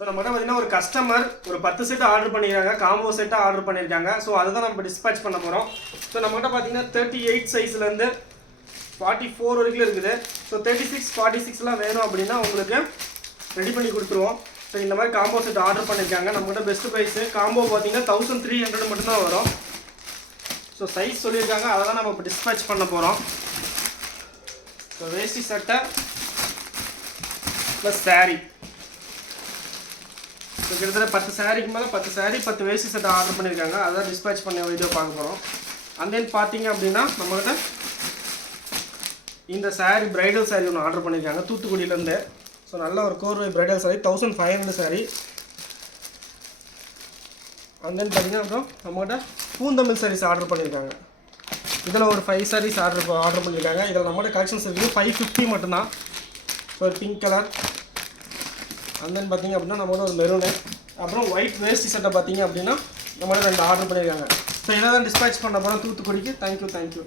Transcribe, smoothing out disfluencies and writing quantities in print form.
So நம்மகிட்ட பார்த்தீங்கன்னா ஒரு கஸ்டமர் ஒரு 10 செட் ஆர்டர் பண்ணியிருக்காங்க, காம்போ செட்டாக ஆர்டர் பண்ணியிருக்காங்க. ஸோ அதுதான் நம்ம டிஸ்பேச் பண்ண போகிறோம். ஸோ நம்மகிட்ட பார்த்தீங்கன்னா 38 சைஸ்லேருந்து 44 வரைக்கும் இருக்குது. ஸோ 36, 46லாம் வேணும் அப்படின்னா உங்களுக்கு ரெடி பண்ணி கொடுத்துருவோம். ஸோ இந்த மாதிரி காம்போ செட் ஆர்டர் பண்ணியிருக்காங்க. நம்மகிட்ட பெஸ்ட் ப்ரைஸு காம்போ பார்த்தீங்கன்னா 1300 மட்டும்தான் வரும். ஸோ சைஸ் சொல்லியிருக்காங்க, அதை தான் நம்ம இப்போ டிஸ்பேச் பண்ண போகிறோம். ஸோ வேஷ்டி சட்டை ப்ளஸ் சாரீ. ஸோ கிட்டத்தட்ட 10 சாரீக்கு மேலே 10 சாரீ 10 வேஷ்டி சட்டை ஆர்டர் பண்ணியிருக்காங்க. அதான் டிஸ்பேச் பண்ண வீடியோ பார்க்க போகிறோம். அண்ட் தென் பார்த்தீங்க அப்படின்னா நம்மகிட்ட இந்த சாரீ பிரைடல் சாரீ ஒன்று ஆர்டர் பண்ணியிருக்காங்க தூத்துக்குடியிலேருந்து. ஸோ நல்ல ஒரு கோர்வை bridal sari 1500 sari. And then பார்த்தீங்கன்னா அப்புறம் நம்மகிட்ட பூந்தமிழ் சாரீஸ் ஆர்டர் பண்ணியிருக்காங்க. இதில் ஒரு 5 சாரீஸ் ஆர்டர் பண்ணியிருக்காங்க. இதில் நம்மகிட்ட கலெக்ஷன்ஸ் இருக்குது 550 மட்டும்தான். So pink colour. And then பார்த்தீங்க அப்படின்னா நம்மளோட ஒரு மெரூனு, அப்புறம் ஒயிட் வேஷ்டி சட்டை பார்த்தீங்க அப்படின்னா நம்மளோட 2 ஆர்டர் பண்ணியிருக்காங்க. ஸோ இதை தான் டிஸ்பேச் பண்ண போகிறோம் தூத்துக்குடிக்கு. தேங்க்யூ.